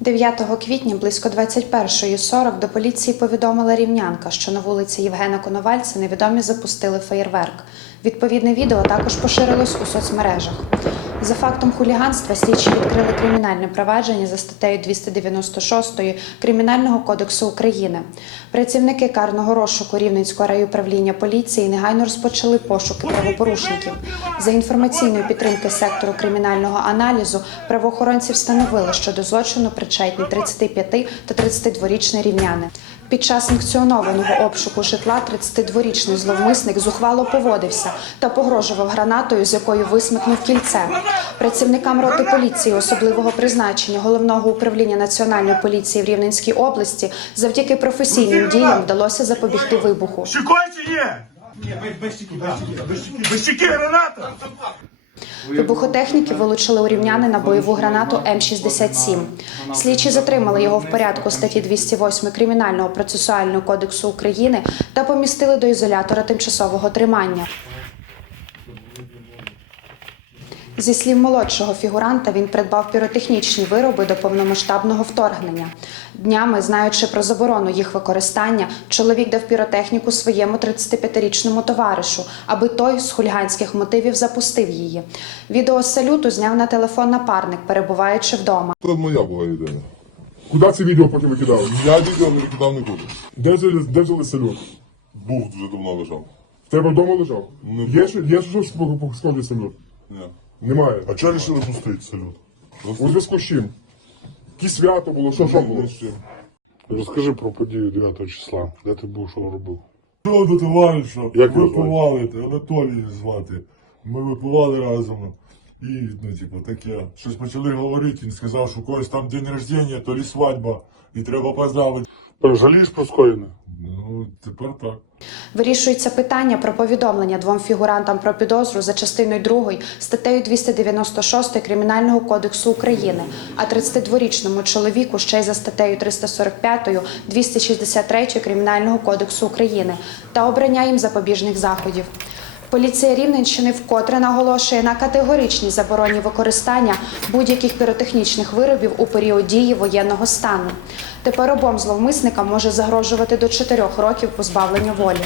9 квітня близько 21.40 до поліції повідомила рівнянка, що на вулиці Євгена Коновальця невідомі запустили феєрверк. Відповідне відео також поширилось у соцмережах. За фактом хуліганства слідчі відкрили кримінальне провадження за статтею 296 Кримінального кодексу України. Працівники карного розшуку Рівненського райуправління поліції негайно розпочали пошуки правопорушників. За інформаційної підтримки сектору кримінального аналізу правоохоронці встановили, що до злочину причетні 35 та 32-річні рівняни. Під час санкціонованого обшуку житла 32-річний зловмисник зухвало поводився та погрожував гранатою, з якою висмикнув кільце. Працівникам роти поліції особливого призначення головного управління національної поліції в Рівненській області завдяки професійним діям вдалося запобігти вибуху. Щекой є? Без щеки, без щеки. Без щеки граната! Вибухотехніки вилучили у рівняни на бойову гранату М67. Слідчі затримали його в порядку статті 208 Кримінального процесуального кодексу України та помістили до ізолятора тимчасового тримання. Зі слів молодшого фігуранта, він придбав піротехнічні вироби до повномасштабного вторгнення. Днями, знаючи про заборону їх використання, чоловік дав піротехніку своєму 35-річному товаришу, аби той з хуліганських мотивів запустив її. Відео салюту зняв на телефон напарник, перебуваючи вдома. Це моя була ідея. Куди це відео поки викидали? Я відео не викидав нікуди. Де взяли, де взяли салют? Був дуже давно лежав. В тебе вдома лежав? Ну, Є, що- є щось по, по сході салют? Ні. Немає. А чого вирішили пустити салют? У зв'язку з чим? Які свято було, що, що було? Розкажи про подію 9 числа. Де ти був, що робив? Що до товариша? Як його випивали, Анатолій звати. Ми випивали разом. І, ну, типу, таке. Щось почали говорити, він сказав, що у когось там день рождення, то лі свадьба, і треба поздравити. Жалієш про скоєне? Ну, тепер так. Вирішується питання про повідомлення двом фігурантам про підозру за частиною 2 статтею 296 Кримінального кодексу України, а 32-річному чоловіку ще й за статтею 345 263 Кримінального кодексу України та обрання їм запобіжних заходів. Поліція Рівненщини вкотре наголошує на категоричній забороні використання будь-яких піротехнічних виробів у період дії воєнного стану. Тепер обом зловмисникам може загрожувати до 4 років позбавлення волі.